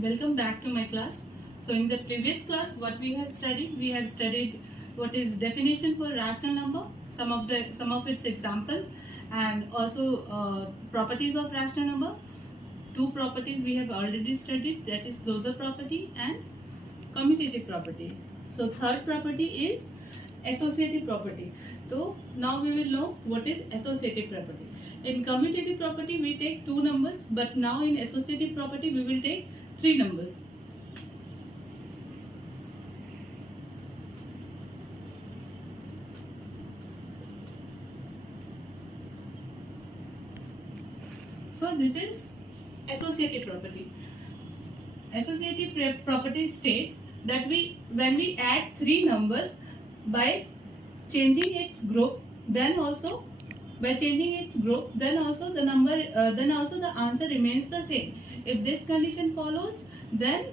Welcome back to my class. So in the previous class, what we have studied what is definition for rational number, some of its example, and also properties of rational number. Two properties we have already studied, that is closure property and commutative property. So third property is associative property. So now we will know what is associative property. In commutative property we take two numbers, but now in associative property we will take three numbers. So this is associative property. Associative property states that when we add three numbers by changing its group, then also the answer remains the same. If this condition follows, then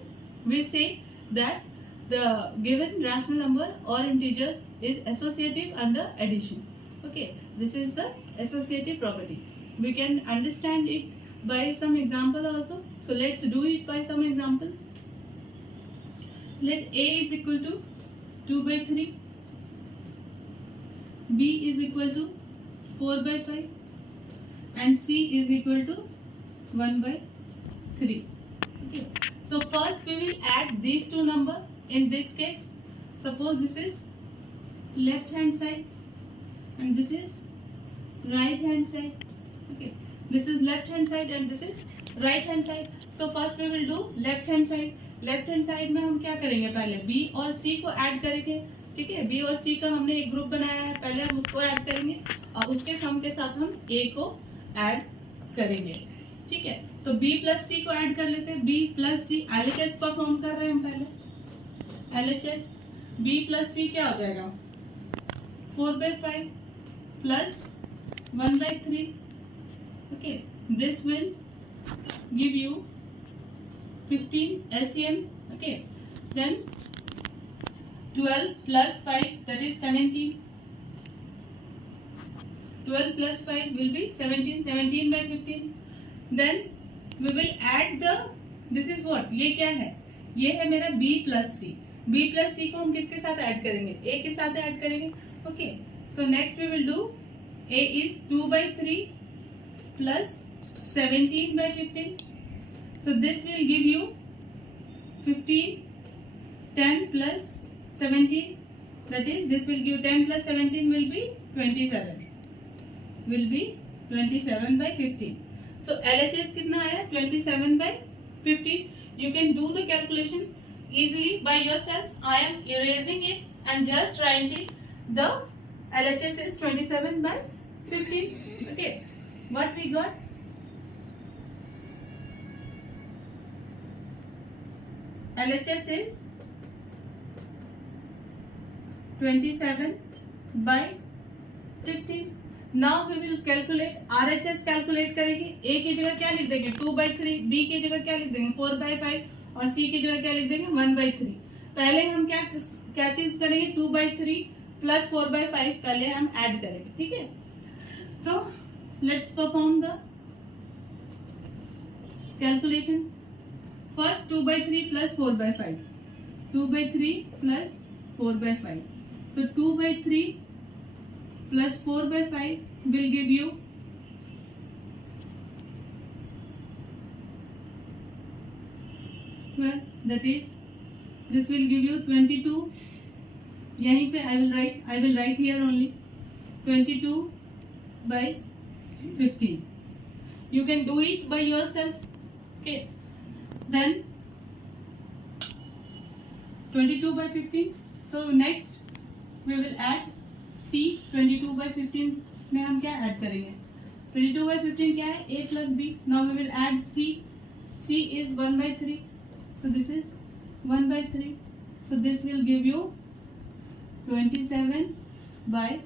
we say that the given rational number or integers is associative under addition. Okay, this is the associative property. We can understand it by some example also. So let's do it by some example. Let A is equal to 2 by 3, B is equal to 4 by 5, and C is equal to 1 by 3. Okay. So first we will add these two numbers. In this case, suppose this is left hand side and this is right hand side. Okay. This is left hand side and this is right hand side. So first we will do left hand side. Left hand side में हम क्या करेंगे, पहले B और C को add करेंगे. ठीक है, B और C का हमने एक ग्रुप बनाया है, पहले हम उसको ऐड करेंगे और उसके सम के साथ हम A को ऐड करेंगे. ठीक है, तो B प्लस C को ऐड कर लेते हैं. B plus C LHS perform कर रहे हैं हम पहले. LHS B प्लस C क्या हो जाएगा, 4 by 5 plus 1 by 3. Okay, this will give you 15 LCM. Okay, then 12 plus 5, that is 17. 12 plus 5 will be 17. 17 by 15. Then we will add the, this is what, ये क्या है, ये है मेरा B plus C. B plus C को हम किसके साथ ऐड करेंगे, A के साथ ऐड करेंगे. Okay, so next we will do A is 2 by 3 plus 17 by 15. So this will give you 15, 10 plus 17. That is, this will give 10 plus 17 will be 27. Will be 27 by 15. So LHS कितना आया, 27 by 15. You can do the calculation easily by yourself. I am erasing it and just writing the LHS is 27 by 15. Okay, what we got? LHS is 27 by 15. Now we will calculate RHS. calculate करेंगे. A की जगह क्या लिख देंगे, 2 by 3. B की जगह क्या लिख देंगे, 4 by 5. और C की जगह क्या लिख देंगे, 1 by 3. पहले हम क्या चीज करेंगे, 2 by 3 plus 4 by 5 पहले हम ऐड करेंगे. ठीक है, तो let's perform the calculation. First 2 by 3 plus 4 by 5. 2 by 3 plus 4 by 5. So 2 by 3 plus 4 by 5 will give you 12. That is, this will give you 22. यहीं पे I will write here only 22 by 15. You can do it by yourself. Okay. Then 22 by 15. So next we will add C. 22 by 15 में हम क्या add करेंगे, 22 by 15 क्या है, A plus B. Now we will add C. C is 1 by 3. So this is 1 by 3. So this will give you 27 by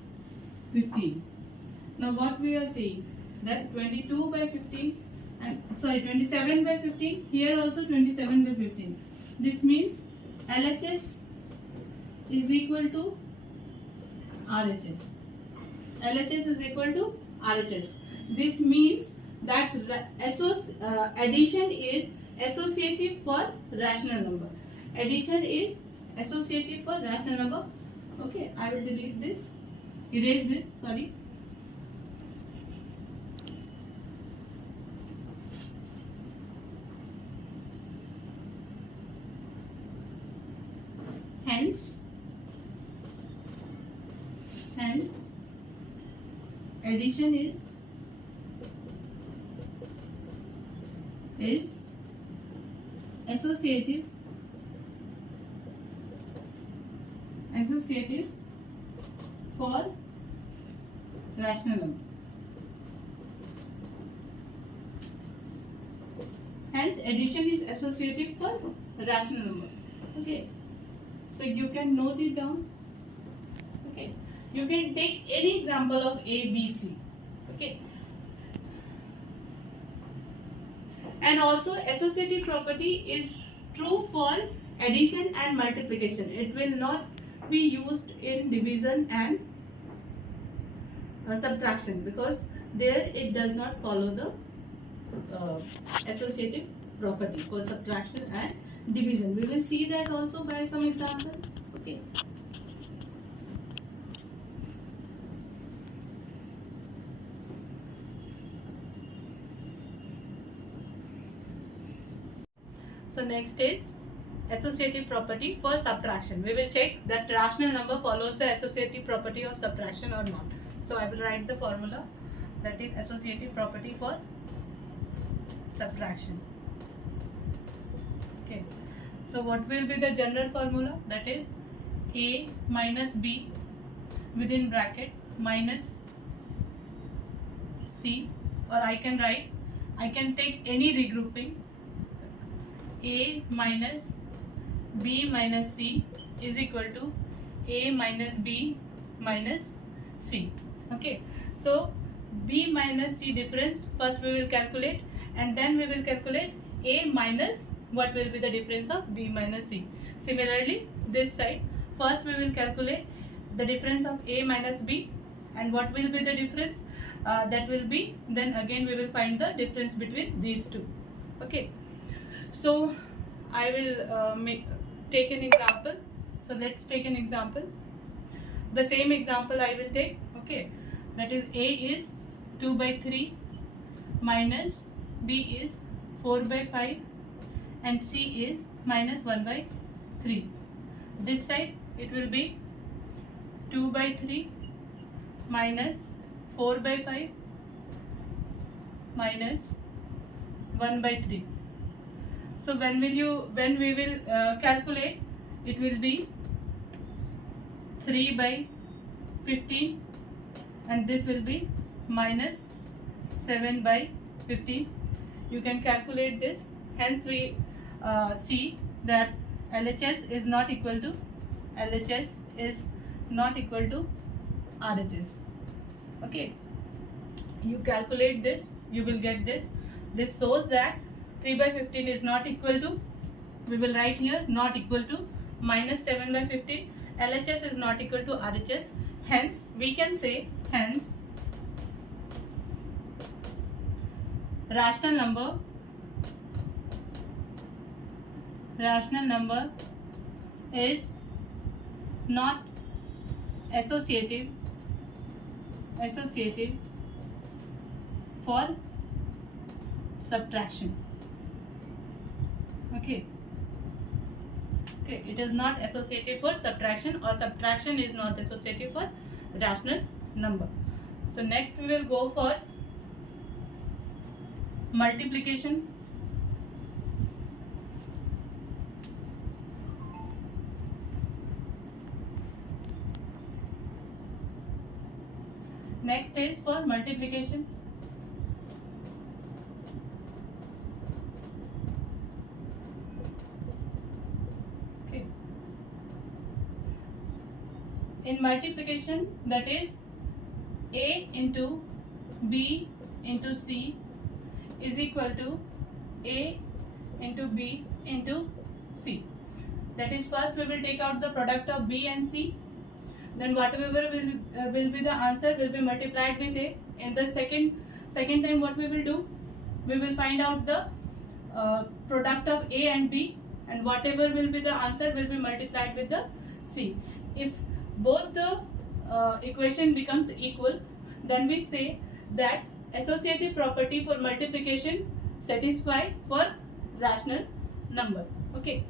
15. Now what we are saying, that 22 by 15 and 27 by 15, here also 27 by 15. This means LHS is equal to RHS. LHS is equal to RHS. This means that addition is associative for rational number. Addition is associative for rational number. Okay, I will delete this, erase this, sorry. Hence addition is associative for rational number. Hence addition is associative for rational number. Okay, so you can note it down. Okay, you can take any example of A, B, C. Okay, and also associative property is true for addition and multiplication. It will not be used in division and subtraction, because there it does not follow the associative property for subtraction and division. We will see that also by some example. Okay. So next is associative property for subtraction. We will check that rational number follows the associative property of subtraction or not. So I will write the formula, that is associative property for subtraction. Okay. So what will be the general formula? That is A minus B within bracket minus C, or I can take any regrouping. A minus B minus C is equal to A minus B minus C. Okay, so B minus C difference first we will calculate, and then we will calculate A minus what will be the difference of B minus C. Similarly, this side first we will calculate the difference of A minus B, and what will be the difference, that will be, then again we will find the difference between these two. Okay, so I will take an example. So let's take an example. The same example I will take. Okay, that is A is 2 by 3 minus B is 4 by 5 and C is minus 1 by 3. This side it will be 2 by 3 minus 4 by 5 minus 1 by 3. So when we will calculate, it will be 3 by 15, and this will be minus 7 by 15. You can calculate this. Hence we see that LHS is not equal to RHS. Okay, you calculate this, you will get this. This shows that 3 by 15 is not equal to, we will write here, not equal to minus 7 by 15. LHS is not equal to RHS. Hence we can say, hence rational number is not associative for subtraction. Okay, it is not associative for subtraction, or subtraction is not associative for rational number. So next we will go for multiplication. Next is for multiplication. Okay. In multiplication, that is A into B into C is equal to A into B into C. That is, first we will take out the product of B and C. Then whatever will be the answer will be multiplied with A. In the second time, what we will do, we will find out the product of A and B, and whatever will be the answer will be multiplied with the C. If both the equation becomes equal, then we say that associative property for multiplication satisfy for rational number. Okay,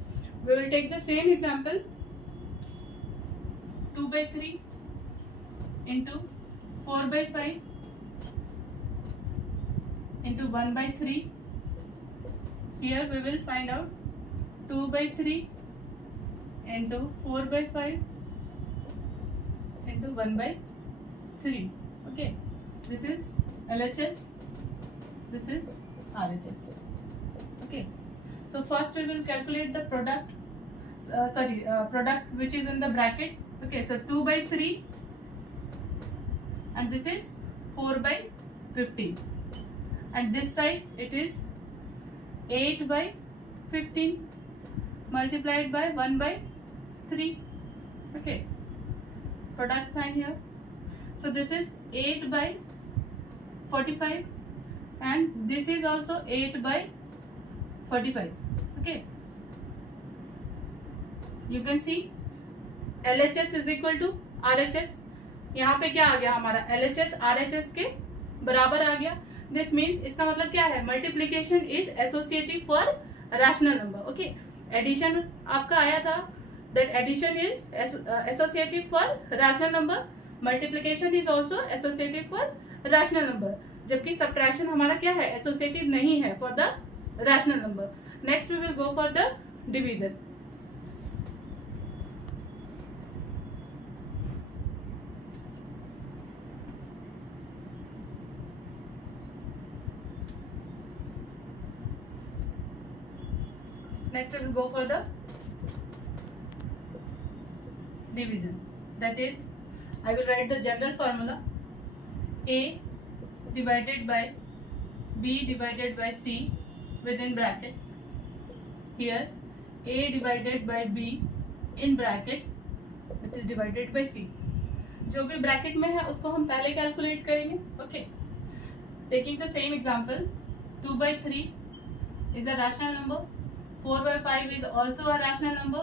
we will take the same example. 2 by 3 into 4 by 5 into 1 by 3. Here we will find out 2 by 3 into 4 by 5 into 1 by 3. Okay, this is LHS, this is RHS. Okay, so first we will calculate the product, product which is in the bracket. Okay, so 2 by 3 and this is 4 by 15, and this side it is 8 by 15 multiplied by 1 by 3. Okay, product sign here. So this is 8 by 45 and this is also 8 by 45. Okay, you can see LHS is equal to RHS. यहाँ पे क्या आ गया हमारा LHS RHS के बराबर आ गया. This means इसका मतलब क्या है, multiplication is associative for rational number. Okay, addition आपका आया था, that addition is associative for rational number, multiplication is also associative for rational number, जबकि सब्ट्रैक्शन हमारा क्या है, एसोसिएटिव नहीं है for the rational number. Next we will go for the division. Next we will go for the division. That is, I will write the general formula: A divided by B divided by C within bracket. Here A divided by B in bracket, that is divided by C. जो भी bracket में है उसको हम पहले calculate करेंगे. Okay, taking the same example, 2 by 3 is a rational number, 4 by 5 is also a rational number,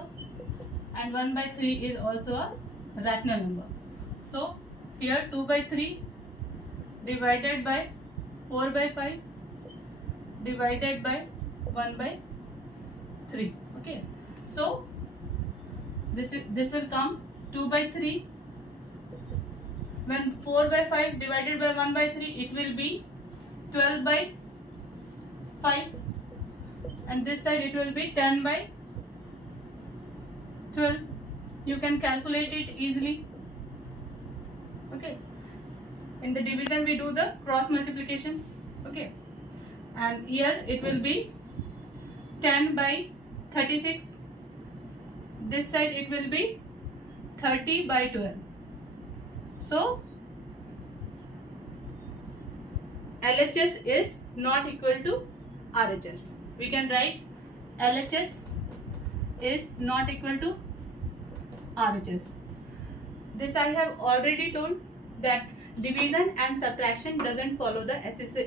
and 1 by 3 is also a rational number. So here 2 by 3 divided by 4 by 5 divided by 1 by 3. Okay, so this will come 2 by 3. When 4 by 5 divided by 1 by 3, it will be 12 by 5, and this side it will be 10 by 12. You can calculate it easily. Okay, in the division we do the cross multiplication. Okay, and here it will be 10 by 36. This side it will be 30 by 12. So LHS is not equal to RHS. We can write LHS is not equal to RHS. This I have already told that division and subtraction doesn't follow the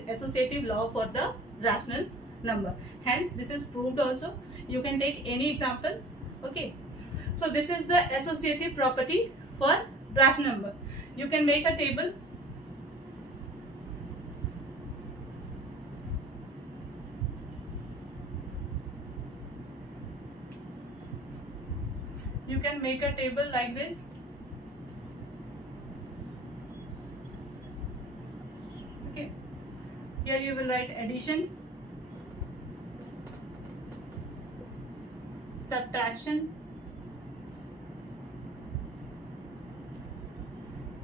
associative law for the rational number. Hence this is proved also. You can take any example. Okay, so this is the associative property for rational number. You can make a table. You can make a table like this. Okay, here you will write addition, subtraction,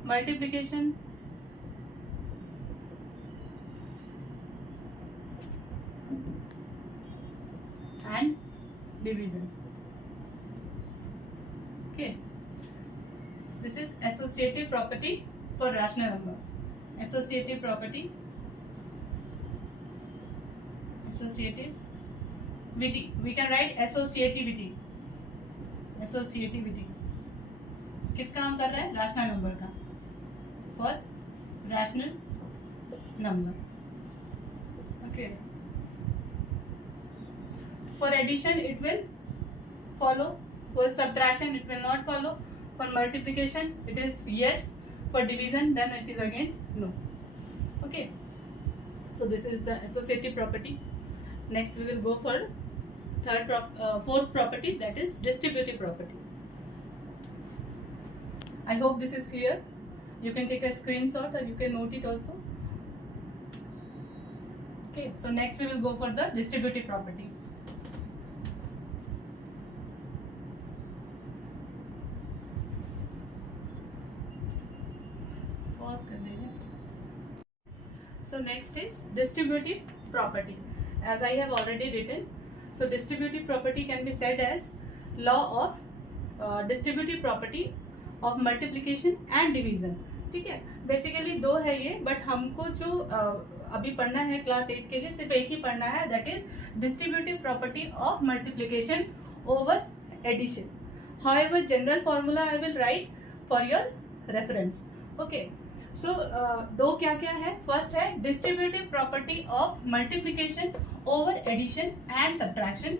multiplication, and division. Okay, this is associative property for rational number. Associative property, associativity. We can write associativity. Associativity किसका काम कर रहा है, rational number का, for rational number. Okay, For addition it will follow, for subtraction it will not follow, for multiplication it is yes, for division then it is again no. Okay, so this is the associative property. Next we will go for fourth property, that is distributive property. I hope this is clear. You can take a screenshot or you can note it also. Okay, so next we will go for the distributive property. Pause कर दीजिए. So next is distributive property. As I have already written, so distributive property can be said as law of distributive property of multiplication and division. ठीक है, basically दो है ये, but हमको जो अभी पढ़ना है क्लास 8 के लिए सिर्फ एक ही पढ़ना है, that is distributive property of multiplication over addition. However general formula I will write for your reference. Okay, so दो क्या क्या है. फर्स्ट है distributive property of multiplication over addition and subtraction.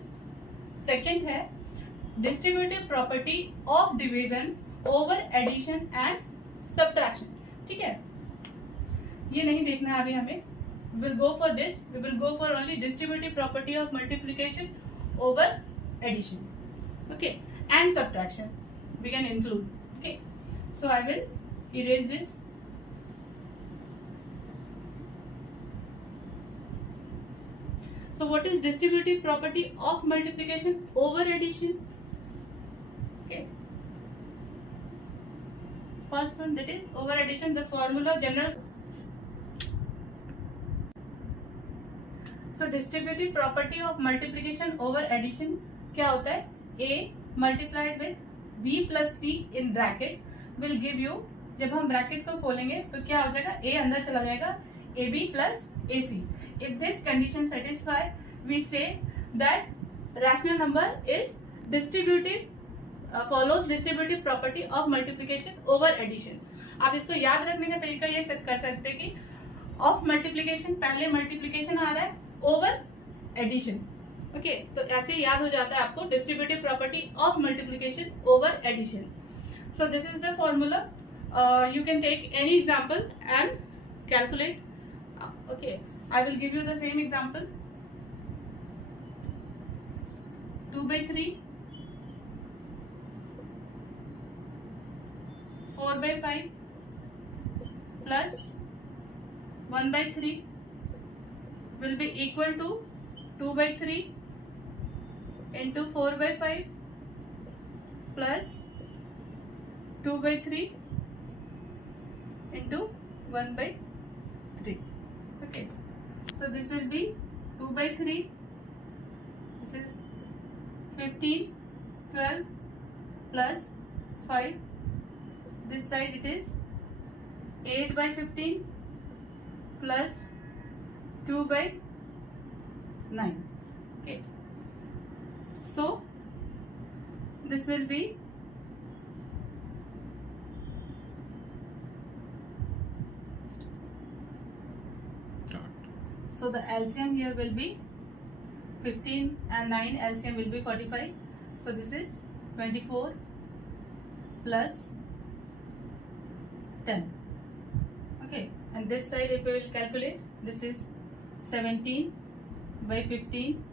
Second है distributive property of division over addition and subtraction. ठीक है, ये नहीं देखना है अभी हमें. Will go for this, we will go for only distributive property of multiplication over addition. Okay, and subtraction we can include. Okay, so I will erase this. So what is distributive property of multiplication over addition? Okay, first one, that is over addition, the formula general. So distributive property of multiplication over addition क्या होता है? A multiplied with B plus C in bracket will give you, जब हम bracket को खोलेंगे तो क्या हो जाएगा? A अंदर चला जाएगा, AB plus AC. If this condition satisfied, we say that rational number is distributive, follows distributive property of multiplication over addition. आप इसको याद रखने का तरीका ये कर सकते हैं कि of multiplication पहले multiplication आ रहा है over addition. ओके, तो ऐसे याद हो जाता है आपको distributive property of multiplication over addition. So this is the formula. You can take any example and calculate. Okay, I will give you the same example. 2 by 3, 4 by 5 plus 1 by 3 will be equal to 2 by 3 into 4 by 5 plus 2 by 3 into 1 by 3. Okay, so this will be 2 by 3, this is 15, 12 plus 5, this side it is 8 by 15 plus 2 by 9. Okay, so this will be so the LCM here will be 15 and 9 LCM will be 45. So this is 24 plus 10. Okay, and this side if we will calculate, this is 17 by 15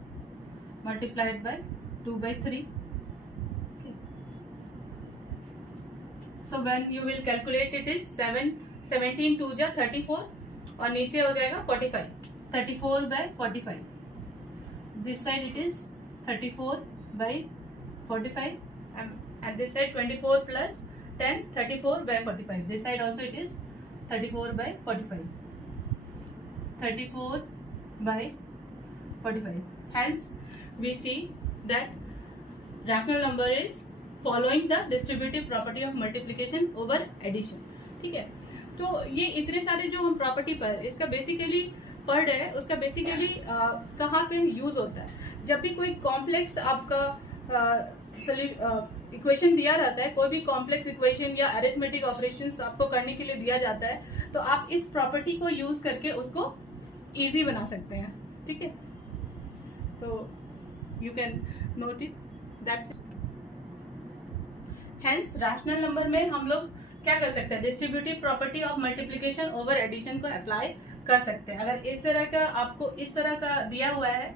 multiplied by 2 by 3. Okay. So when you will calculate it is 17 2 जा 34 और नीचे हो जाएगा 45. 34 by 45. This side it is 34 by 45 and this side 24 plus 10, 34 by 45. This side also it is 34 by 45. 34 by 45. Hence we see that rational number is following the distributive property of multiplication over addition. ठीक है, तो ये इतने सारे जो हम property पर इसका बेसिकली पढ़ रहे हैं उसका बेसिकली कहाँ पे यूज होता है. जब भी कोई कॉम्प्लेक्स आपका इक्वेशन दिया रहता है, कोई भी कॉम्प्लेक्स इक्वेशन या अरिथमेटिक ऑपरेशंस आपको करने के लिए दिया जाता है, तो आप इस प्रॉपर्टी को यूज करके उसको इजी बना सकते हैं. ठीक है, तो you can note it. That's it. Hence rational number में हम लोग क्या कर सकते हैं, distributive property of multiplication over addition को अप्लाई कर सकते हैं. अगर इस तरह का आपको इस तरह का दिया हुआ है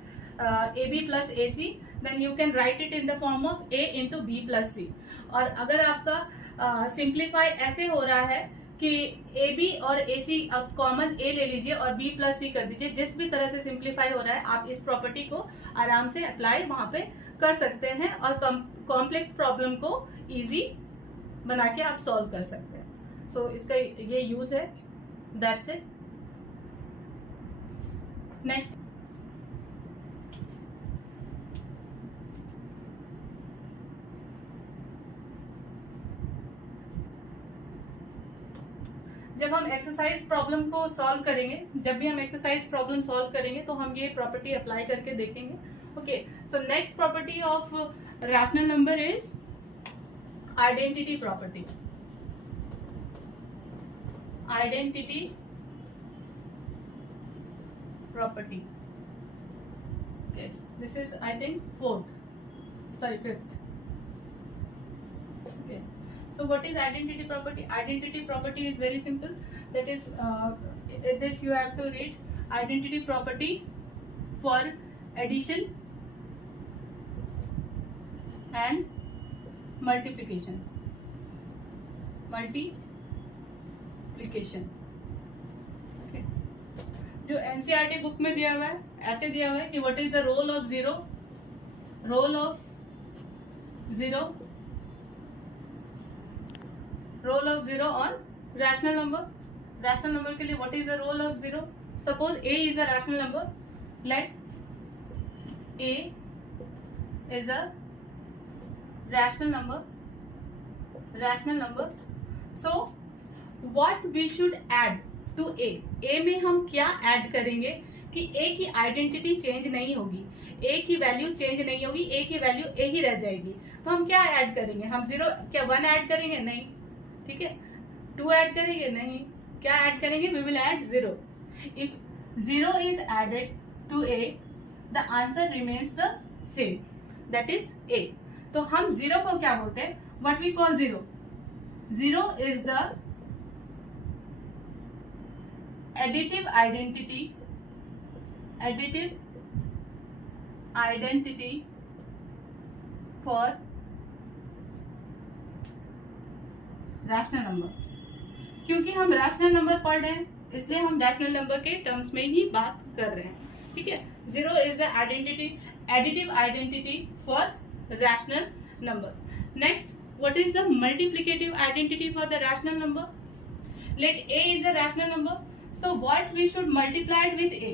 A B plus A C, then you can write it in the form of A into B plus C. और अगर आपका सिंप्लीफाई ऐसे हो रहा है कि ए बी और ए सी कॉमन ए ले लीजिए और बी प्लस सी कर दीजिए, जिस भी तरह से सिंप्लीफाई हो रहा है आप इस प्रॉपर्टी को आराम से अप्लाई वहां पे कर सकते हैं और कॉम्प्लेक्स प्रॉब्लम को इजी बना के आप सॉल्व कर सकते हैं. सो इसका ये यूज है. That's it. नेक्स्ट, जब हम एक्सरसाइज प्रॉब्लम को सॉल्व करेंगे, जब भी हम एक्सरसाइज प्रॉब्लम सॉल्व करेंगे तो हम ये प्रॉपर्टी अप्लाई करके देखेंगे. Okay, so next property of rational number is identity property. Identity property. Okay, this is I think fifth. Okay, so what is identity property? Identity property is very simple. That is this you have to read identity property for addition and multiplication. Okay. जो NCERT book में दिया हुआ है ऐसे दिया हुआ है कि what is the role of zero role of zero on rational number. Rational number के लिए what is the role of zero. Suppose A is a rational number. Let A is a rational number. So what we should add to A. A में हम क्या add करेंगे कि ए की identity change नहीं होगी, ए की वैल्यू चेंज नहीं होगी, ए की वैल्यू ए ही रह जाएगी. तो हम क्या ऐड करेंगे, हम जीरो क्या 1 ऐड करेंगे? नहीं. ठीक है. 2 ऐड करेंगे? नहीं. क्या ऐड करेंगे? We will add 0. If 0 is added to a the answer remains the same, that is a. तो हम 0 को क्या बोलते हैं? What we call 0. 0 is the additive identity for rational number. क्योंकि हम रैशनल नंबर पढ़ रहे हैं इसलिए हम रैशनल नंबर के टर्म्स में ही बात कर रहे हैं. ठीक है. 0 is the additive identity for rational number. Next, what is the multiplicative identity for the rational number? Let a is a rational number. So what we should multiply it with a?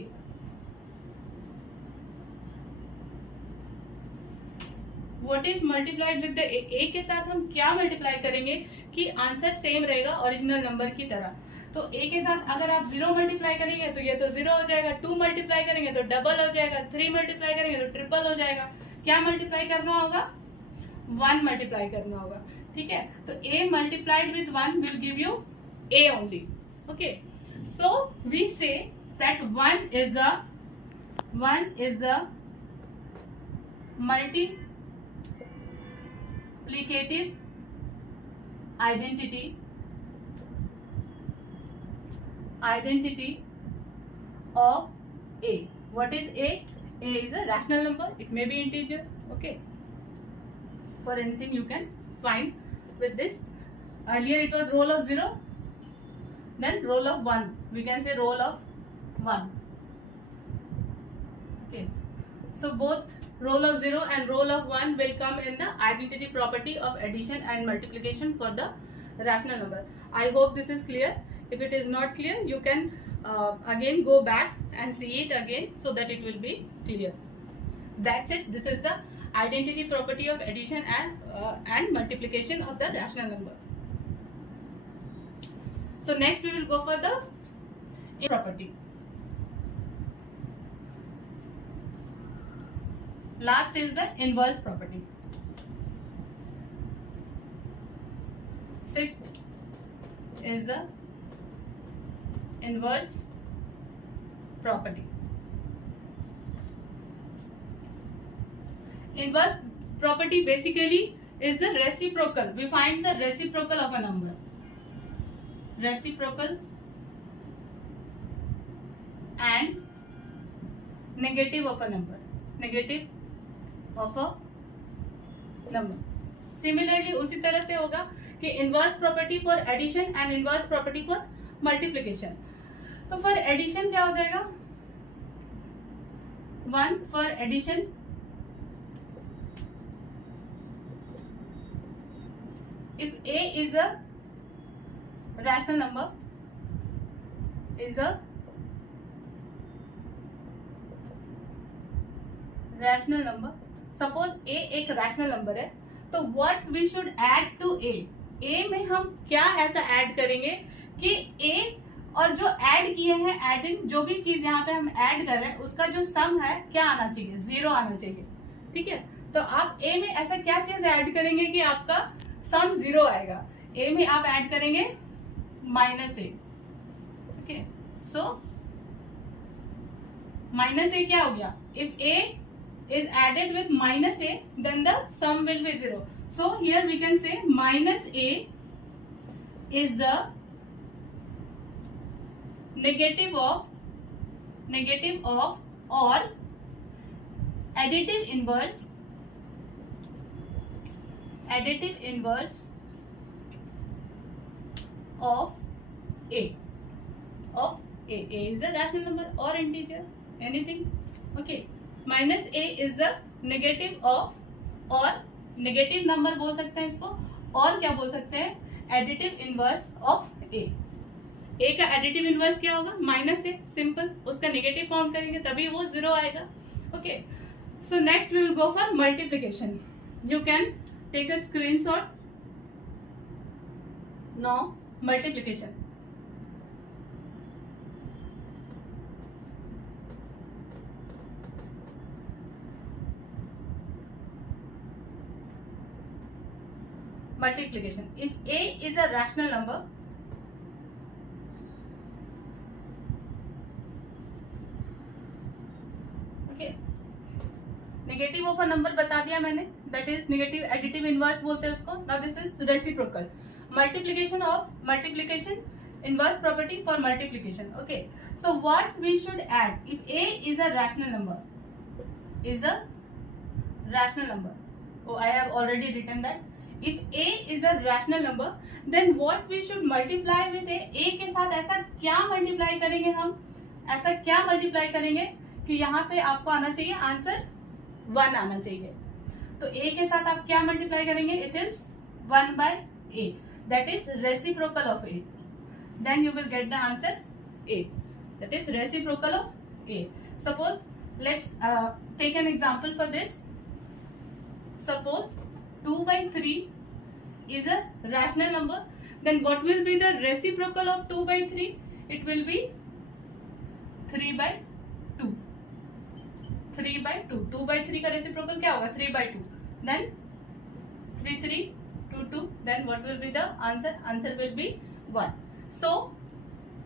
What is multiplied with the a? a के साथ हम क्या multiply करेंगे कि answer same रहेगा original number की तरह. तो a के साथ अगर आप 0 मल्टीप्लाई करेंगे तो ये तो 0 हो जाएगा, 2 मल्टीप्लाई करेंगे तो डबल हो जाएगा, 3 मल्टीप्लाई करेंगे तो ट्रिपल हो जाएगा. क्या मल्टीप्लाई करना होगा? 1 मल्टीप्लाई करना होगा. ठीक है. तो a multiplied with 1 will give you a only. Okay. So we say that 1 is the multiplicative identity of a. What is a? A is a rational number. It may be integer. Okay. For anything you can find with this. Earlier it was roll of 0. Then roll of 1. We can say roll of 1. Okay. So both roll of 0 and roll of 1 will come in the identity property of addition and multiplication for the rational number. I hope this is clear. If it is not clear, you can again go back and see it again so that it will be clear. That's it. This is the identity property of addition and multiplication of the rational number. So next we will go for the property. Last is the inverse property. Sixth is the inverse property. Inverse property basically is the reciprocal. We find the reciprocal of a number. Reciprocal and negative of a number. Negative of a number. Similarly उसी तरह से होगा कि inverse property for addition and inverse property for multiplication. तो for addition क्या हो जाएगा? 1 for addition if a is a rational number suppose a एक रैशनल नंबर है तो what we should add to a में हम क्या ऐसा ऐड करेंगे कि a और जो ऐड किए हैं एडिंग जो भी चीज यहाँ पे हम ऐड कर रहे हैं उसका जो सम है क्या आना चाहिए, 0 आना चाहिए. ठीक है, तो आप a में ऐसा क्या चीज ऐड करेंगे कि आपका सम 0 आएगा. a में आप ऐड करेंगे -a. ओके, सो -a क्या हो गया? If a is added with -a then the sum will be 0. So here we can say -a is the negative of or additive inverse of a. A is a rational number or integer, anything. Okay, -a is the negative of or negative number बोल सकते हैं इसको, और क्या बोल सकते हैं? additive inverse of a. a का additive inverse क्या होगा? -a. सिंपल, उसका नेगेटिव काउंट करेंगे तभी वो 0 आएगा. Okay, so next we will go for multiplication. You can take a screenshot. No multiplication. Multiplication. If a is a rational number, okay, negative of a number बता दिया मैंने, that is negative additive inverse बोलते हैं उसको. Now this is reciprocal. Multiplication inverse property for multiplication. Okay, so what we should add if a is a rational number? Oh, I have already written that. If a is a rational number, then what we should multiply with a? a के साथ ऐसा क्या multiply करेंगे हम? ऐसा क्या multiply करेंगे कि यहाँ पे आपको आना चाहिए आंसर 1 आना चाहिए. तो a के साथ आप क्या मल्टीप्लाई करेंगे? It is 1 by a. That is reciprocal of a. Then you will get the answer a. That is reciprocal of a. Suppose let's take an example for this. Suppose 2 by 3 is a rational number, then what will be the reciprocal of 2 by 3? It will be 3 by 2. 3 by 2. 2 by 3 का reciprocal क्या होगा? 3 by 2. Then 3 3 2 2. Then what will be the answer? Answer will be 1. So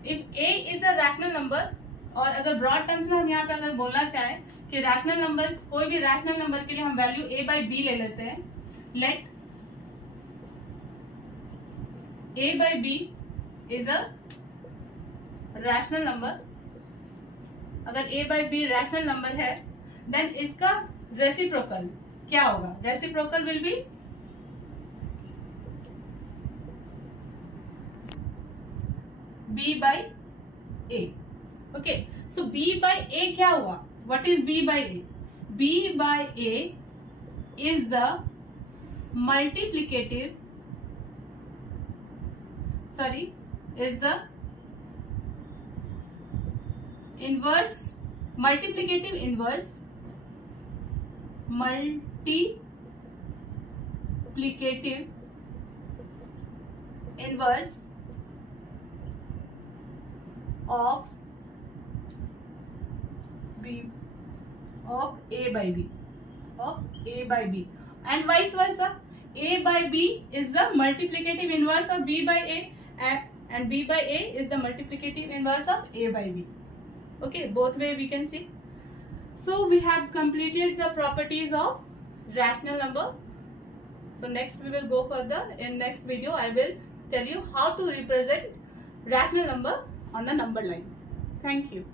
if a is a rational number, और अगर broad terms में हम यहाँ पे अगर बोलना चाहें कि rational number, कोई भी rational number के लिए हम value a by b ले लेते हैं. Let a by b is a rational number. अगर a by b rational number है, then इसका reciprocal क्या होगा? Reciprocal will be b by a. Okay, so b by a क्या हुआ? What is b by a? b by a is the multiplicative inverse multiplicative inverse of a by b and vice versa. A by b is the multiplicative inverse of b by a and b by a is the multiplicative inverse of a by b. Okay, both way we can see. So we have completed the properties of rational number. So next we will go further. In next video I will tell you how to represent rational number on the number line. Thank you.